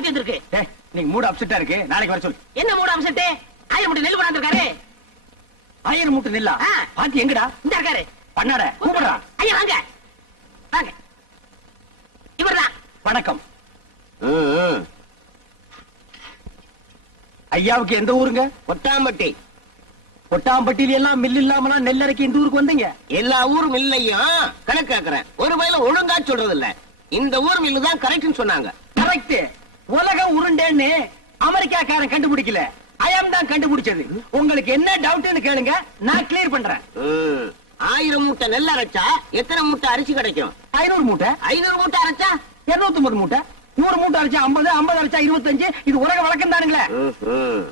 மாத்தி வந்திருக்கு ஏய், இன்னைக்கு மூடு அப்செட்டா இருக்கு. நாளைக்கு வர சொல்லு. என்ன மூட அம்சட்டு ஆயிரம் மூட்டை நெல் கொண்டாந்துருக்காரு. ஆயிரம் மூட்டை நெல்லா? ஆ. பாத்தி எங்கடா? இந்த இருக்காரு. பண்ணாட கூப்பிடுறா. ஐயா வாங்க. வாங்க. இவர்தான் வணக்கம். ஐயாவுக்கு எந்த ஊருங்க? கொட்டாம்பட்டியில எல்லாம் மில் இல்லாமலாம் நெல் அரைக்க இந்த ஊருக்கு வந்தீங்க? எல்லா ஊர் மில்லையும் கணக்கு கேக்குறேன். ஒரு வயல ஒழுங்கா சொல்றது இல்ல இந்த ஊர் மில்லு தான் கரெக்ட்னு சொன்னாங்க. கரெக்ட் உலக உருண்டேன்னு அமெரிக்காக்காரன் கண்டுபிடிக்கல. அயம் தான் கண்டுபிடிச்சது. உங்களுக்கு என்ன டவுட்னு கேளுங்க நான் கிளியர் பண்றேன். ஆயிரம் மூட்டை நெல் அரைச்சா எத்தனை மூட்டை அரிசி கிடைக்கும்? ஐநூறு மூட்டை. ஐநூறு மூட்டை அரைச்சா? இருநூத்தி ஒன்பது மூட்டை. நூறு மூட்டை அரைச்சா ஐம்பது ஐம்பது அரைச்சா இருபத்தஞ்சு. இது உலக வழக்கம் தானுங்களே. ம்ஹும்.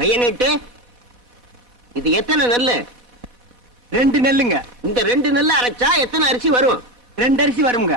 கைய நீட்டு. இது எத்தனை நெல்லு? ரெண்டு நெல்லுங்க. இந்த ரெண்டு நெல்லு அரைச்சா எத்தனை அரிசி வரும்? ரெண்டு அரிசி வருங்க.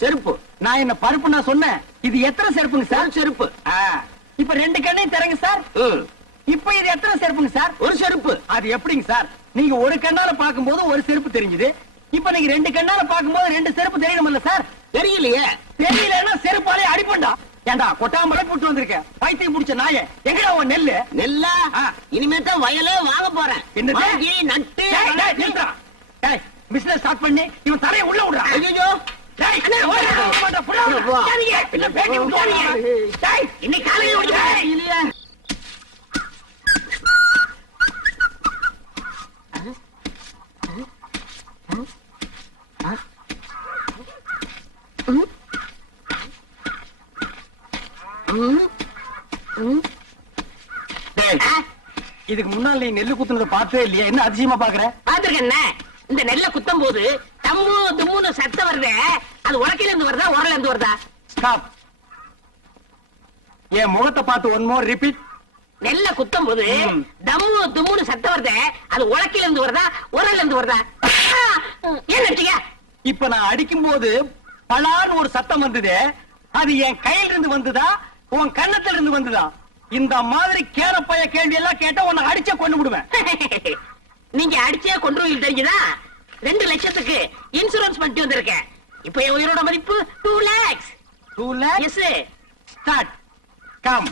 செருப்பு. நான் என்ன பருப்பு நான் சொன்னேன். இது எத்தனை செருப்புங்க சார்? செருப்பு. இப்ப ரெண்டு கண்ணையும் தரங்க சார். இப்ப இது எத்தனை செருப்புங்க சார்? ஒரு செருப்பு. அது எப்படிங்க சார்? நீங்க ஒரு கண்ணால பாக்கும்போது ஒரு செருப்பு தெரிஞ்சது. இப்ப நீங்க ரெண்டு கண்ணால பாக்கும்போது ரெண்டு செருப்பு தெரியணும்ல சார்? தெரியலையே. தெரியலன்னா செருப்பாலே அடிப்பண்டா ஏண்டா கொட்டாமலை போட்டு வந்திருக்க பைத்தியம் புடிச்ச நாய. எங்கடா உன் நெல்லு? நெல்லா. இனிமே தான் வயலே வாங்க போறேன். நட்டு business start பண்ணி இவன் தலையை உள்ள விடுறா. ஐயோ இதுக்கு முன்னால நீ நெல்லு குத்துனதை பார்த்தே இல்லையா. என்ன அதிசயமா பாக்குற பாத்துருக்கண்ணே இந்த நெல்ல குத்தும் போது தம்மு தும்முன்னு சத்தம் வருதே. அது உலக்கையில இருந்து வருதா உரல இருந்து வருதா? ஸ்டாப் என் முகத்தை பார்த்து ஒன் மோர் ரிப்பீட் நெல்ல குத்தும் போது. தம்மு தும்முன்னு சத்தம் வருதே அது உலக்கையில இருந்து வருதா? உரல்ல இருந்து வருதா ஏன் நடிச்சீங்க இப்ப நான் அடிக்கும் போது பலான்னு ஒரு சத்தம் வந்தது அது என் கையில இருந்து வந்ததா உன் கன்னத்துல இருந்து வந்ததா? இந்த மாதிரி கேரப்பைய கேள்வி எல்லாம் கேட்டா உன்னை அடிச்ச கொண்டு விடுவேன். நீங்க அடிச்சே கொண்டு தெரிஞ்சுதா ரெண்டு லட்சத்துக்கு இன்சூரன்ஸ் பண்ணிட்டு வந்திருக்கேன். இப்ப என் உயிரோட மதிப்பு? டூ லேக்ஸ் டூ லேக்ஸ் எஸ் ஸ்டார்ட் கம்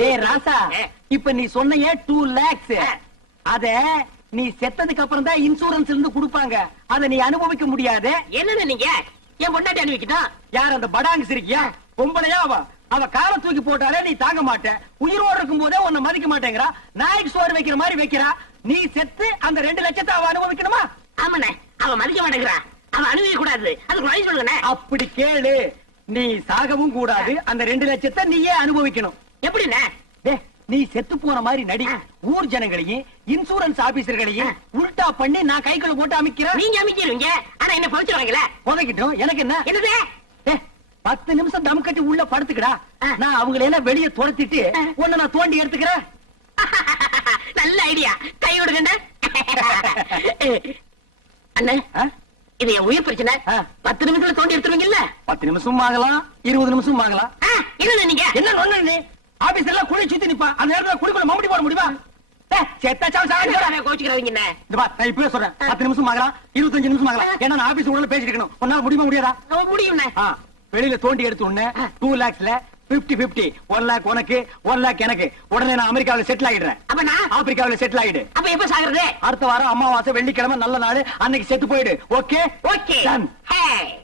டேய் ராசா இப்ப நீ சொன்னையே டூ லேக்ஸ் அத நீ செத்ததுக்கு அப்புறம் தான் இன்சூரன்ஸ் இருந்து கொடுப்பாங்க. அத நீ அனுபவிக்க முடியாது. என்னன்னு நீங்க? என் பொண்டாட்டி அனுப்பிக்கிட்டோம் யார் அந்த படாங்க சிரிக்கியா? பொம்பளையா அவ? அவ காலை தூக்கி போட்டாலே நீ தாங்க மாட்ட. உயிரோட இருக்கும் போதே உன்னை மதிக்க மாட்டேங்கிறா. நாய்க்கு சோறு வைக்கிற மாதிரி வைக்கிறா. நீ செத்து அந்த ரெண்டு லட்சத்தை அவ அனுபவிக்கணுமா? ஆமாண்ணே. அவ மதிக்க மாட்டேங்கிறா. அவ அனுபவிக்க கூடாது. அதுக்கு வழி சொல்லுங்கண்ணே. அப்படி கேளு. நீ சாகவும் கூடாது. அந்த ரெண்டு லட்சத்தை நீயே அனுபவிக்கணும். எப்படிண்ணே? நீ செத்து போன மாதிரி நடி. ஊர் ஜனங்களையும் இன்சூரன்ஸ் ஆபீசர்களையும் உல்டா பண்ணி நான் கைக்குள்ள போட்டு அமைக்கிறேன் நீங்க அமைக்கிறீங்க ஆனா என்ன பவிச்சிருவாங்களே உதக்கிட்டோம் எனக்கு என்ன? என்னது? பத்து நிமிஷம் தம் கட்டி உள்ள படுத்துக்கடா. நான் அவங்களை எல்லாம் வெளியே துரத்திட்டு. உன்னை நான் தோண்டி எடுத்துக்கிறேன். நல்ல ஐடியா கை அண்ணே ஆ? இது என் உயிர் பிரச்சனை. பத்து நிமிஷத்துல தோண்டி எடுத்துருவீங்கல்ல? பத்து நிமிஷம் ஆகலாம் இருபது நிமிஷம் ஆகலாம். ஆ, என்னண்ணே நீங்க. என்ன நொண்ணு நீ? ஆபீஸ் எல்லாம் குழி சுத்தி நிப்பா. அந்த நேரத்துல குழிக்குள்ள மம்படி போட முடியுமா? வெளியில தோண்டி எடுத்த உடனே டூ லேக்ஸ்ல பிப்டி பிப்டி ஒன் லேக் உனக்கு ஒன் லேக் எனக்கு. உடனே நான் அமெரிக்காவில் செட்டில் ஆயிடுறேன். அப்ப நான்? ஆப்பிரிக்காவில் செட்டில் ஆயிடு. அப்ப எப்ப சாகுறது? அடுத்த வாரம் அமாவாசை வெள்ளிக்கிழமை நல்ல நாள். அன்னைக்கு செத்து போயிடு. Okay okay Done. Hey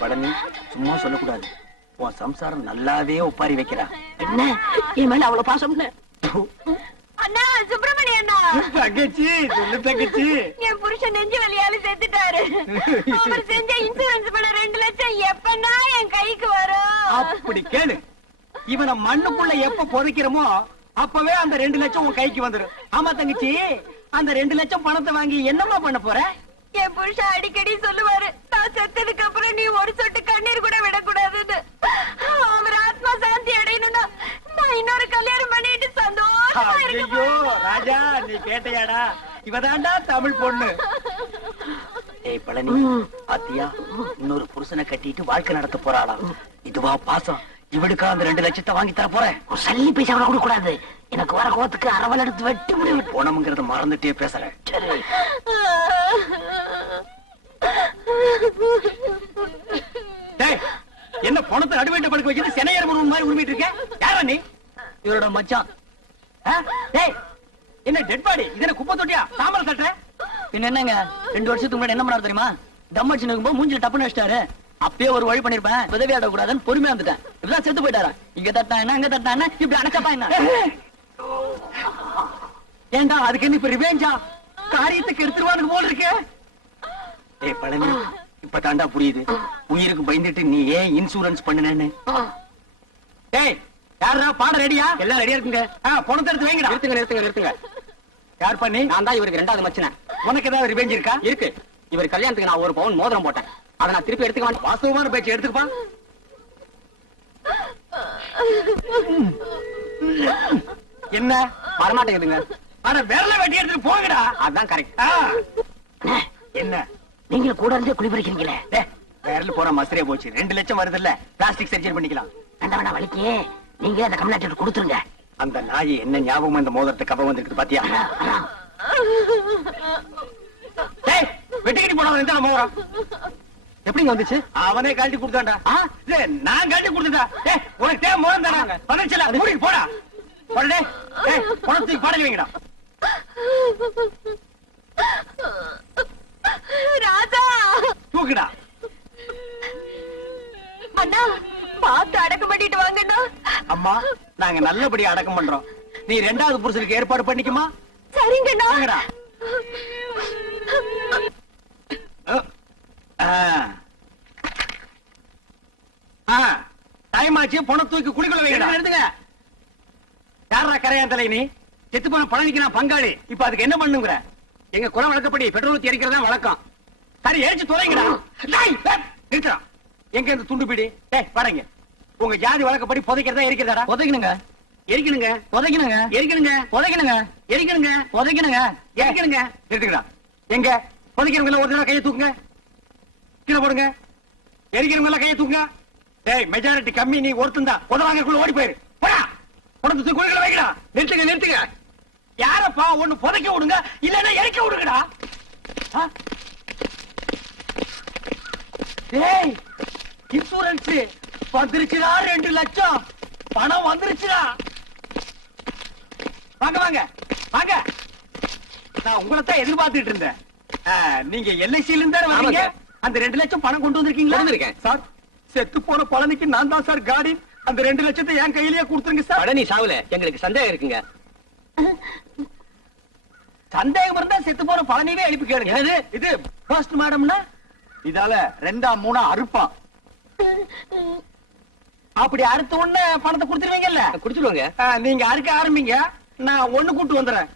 Palani சும்மா சொல்லக்கூடாது. உன் சம்சாரம் நல்லாவே ஒப்பாரி வைக்கிறா. என்ன என் மேல அவ்வளவு பாசம் அண்ணா சுப்பிரமணிய அண்ணா. தங்கச்சி சொல்லு தங்கச்சி. என் புருஷன் நெஞ்சு வலியால செத்துட்டாரு. அவர் செஞ்ச இன்சூரன்ஸ் ரெண்டு லட்சம் எப்பன்னா என் கைக்கு வரும். அப்படி கேளு. இவனை மண்ணுக்குள்ள எப்ப புதைக்கிறோமோ அப்பவே அந்த ரெண்டு லட்சம் உன் கைக்கு வந்துரும். ஆமா தங்கச்சி அந்த ரெண்டு லட்சம் பணத்தை வாங்கி என்னம்மா பண்ண போற? என் புருஷன் அடிக்கடி சொல்லுவாரு நான் செத்ததுக்கு அப்புறம் நீ ஒரு சொட்டு கண்ணீர் கூட விடக்கூடாதுன்னு அவர் ஆத்மா சாந்தி அடையணும்னா நான் இன்னொரு கல்யாணம் பண்ணிட்டு சந்தோஷமா இருக்க ஐயோ போறேன். ராஜா நீ கேட்டையாடா இவதாண்டா தமிழ் பொண்ணு. ஏய் பழனி பாத்தியா? இன்னொரு புருஷனை கட்டிட்டு வாழ்க்கை நடத்த போறாளாம் இதுவா பாசம். இவளுக்கா அந்த ரெண்டு லட்சத்தை வாங்கி தர போறேன்? ஒரு சல்லி பைசா கூட கொடுக்க கூடாது எனக்கு வர கோத்துக்கு அரவல் எடுத்து வெட்டி விடு. போனமுங்கிறத மறந்துட்டே பேசுறேன் சரி. டேய் என்ன பணத்தை நடுவேட்ட படுக்க வச்சுட்டு சென்னையர் மாதிரி உரிமிட்டு இருக்க? யாரா நீ? இவரோட மச்சான்? டேய் என்ன டெட் பாடி இது என்ன குப்பை தொட்டியா? தாமரை தட்டுற? பின்ன என்னங்க? ரெண்டு வருஷத்துக்கு முன்னாடி என்ன பண்ணாரு தெரியுமா? தம் அடிச்சு நிற்கும்போது மூஞ்சில டப்புன்னு வச்சிட்டாரு அப்பயே ஒரு வழி பண்ணிருப்பேன். உதவி ஆட கூடாதுன்னு பொறுமையா வந்துட்டேன். இப்பதான் செத்து போயிட்டாரா? இங்க தட்டா என்ன அங்க தட்டா என்ன? இப்படி அணைச்சப்பா என்ன? ஏண்டா அதுக்கு என்ன இப்ப ரிவேஞ்சா காரியத்துக்கு எடுத்துருவானுக்கு போல இருக்கு. ஏய் பழனி இப்ப தாண்டா புரியுது. உயிருக்கு பயந்துட்டு நீ ஏன் இன்சூரன்ஸ் பண்ணுனேன்னு? டேய் யாரா பாட ரெடியா எல்லாம் ரெடியா இருக்குங்க. பணத்தை எடுத்து வைங்கடா. நிறுத்துங்க நிறுத்துங்க நிறுத்துங்க. யார் பண்ணி? நான் தான் இவருக்கு ரெண்டாவது மச்சினேன். உனக்கு ஏதாவது ரிவேஞ்ச் இருக்கா? இருக்கு. இவர் கல்யாணத்துக்கு நான் ஒரு பவுன் மோதிரம் போட்டேன். அதை நான் திருப்பி எடுத்துக்க மாட்டேன். வாஸ்தவமான பேச்சு எடுத்துக்கப்பா. என்ன? வரமாட்டேங்குதுங்க. அட விரல வெட்டி எடுத்துட்டு போங்கடா. அதான் கரெக்ட் என்ன? நீங்க கூட இருந்தே குளிப்பறிக்கிறீங்களே டேய், விரல் போற மசரே போச்சு. ரெண்டு லட்சம் வருதுல்ல. பிளாஸ்டிக் சர்ஜரி பண்ணிக்கலாம். வேண்டாம் வேண்டாம் வலிக்கு. நீங்க அந்த கம்நாட்டு கொடுத்துருங்க. அந்த நாய் என்ன ஞாபகம் இந்த மோதிரத்தை கப வந்திருக்கு பாத்தியா? வெட்டிக்கிட்டு போனவன் எந்த மோதிரம்? எப்படிங்க வந்துச்சு? அவனே கழட்டி கொடுத்தான்டா. நான் கழட்டி கொடுத்துட்டா டேய் உனக்கு தேவை மோதிரம் தானே? வந்துருச்சுல மூடிட்டு போடா. போடா பணத்துக்கு பாடல் வைங்கடா. ராஜா! தூக்குடா. அண்ணா பார்த்து அடக்கம் பண்ணிட்டு வாங்கண்ணா. அம்மா நாங்க நல்லபடியா அடக்கம் பண்றோம். நீ ரெண்டாவது புருஷனுக்கு ஏற்பாடு பண்ணிக்குமா? சரிங்கண்ணா. வாங்கடா. டைம் ஆச்சு பணம் தூக்கி குளிக்குள்ள வைங்கடா. எடுத்துங்க யாரா கரையான் தலை நீ? செத்து போன பழனிக்கு நான் பங்காளி. இப்ப அதுக்கு என்ன பண்ணுங்கிற? எங்க குல வழக்கப்படி பெட்ரோல் ஊத்தி எரிக்கிறது தான் வழக்கம். சரி டேய், டேய், நிறுத்துடா. எங்க இந்த துண்டு பிடி? டேய் வரங்க உங்க ஜாதி வழக்கப்படி புதைக்கிறதா இருக்கிறதாடா உதைக்கணுங்க எரிக்கணுங்க? உதைக்கணுங்க எரிக்கணுங்க? உதைக்கணுங்க எரிக்கணுங்க? உதைக்கணுங்க எரிக்கணுங்க? நிறுத்துக்கடா எங்க? புதைக்கிறவங்க ஒரு தடவை கையை தூக்குங்க. கீழே போடுங்க. எரிக்கிறவங்க எல்லாம் கையை தூக்குங்க. டேய் மெஜாரிட்டி கம்மி நீ ஒருத்தன் தான். உதவாங்கக்குள்ள ஓடி போயிரு. போடா. உடம்பு தூக்கி குழிகளை வைக்கடா. நிறுத்துங்க நிறுத்துங்க. யாரப்பா ஒண்ணு புதைக்க விடுங்க இல்லன்னா எரிக்க விடுங்கடா? டேய் இன்சூரன்ஸ் வந்துருச்சுடா ரெண்டு லட்சம். பணம் வந்துருச்சுடா. வாங்க வாங்க வாங்க. நான் உங்களை தான் எதிர்பார்த்துட்டு இருந்தேன். நீங்க எல்ஐசில இருந்தா வரீங்க. அந்த ரெண்டு லட்சம் பணம் கொண்டு வந்திருக்கீங்களா? வந்திருக்கேன். சார் செத்து போன பழனிக்கு நான் தான் சார் காடி அந்த ரெண்டு லட்சத்தை என் கையிலேயே கொடுத்துருங்க சார். பழனி சாவுல எங்களுக்கு சந்தேகம் இருக்குங்க. சந்தேகம் இருந்தா செத்து போன பழனிவே எழுப்பி கேளுங்க. இது போஸ்ட் மேடம்னா இதால ரெண்டா மூணா அறுப்பான். அப்படி அறுத்த உடனே பணத்தை கொடுத்துருவீங்கல்ல? குடிச்சிருவாங்க நீங்க அறுக்க ஆரம்பிங்க. நான் ஒண்ணு கூட்டு வந்துடுறேன்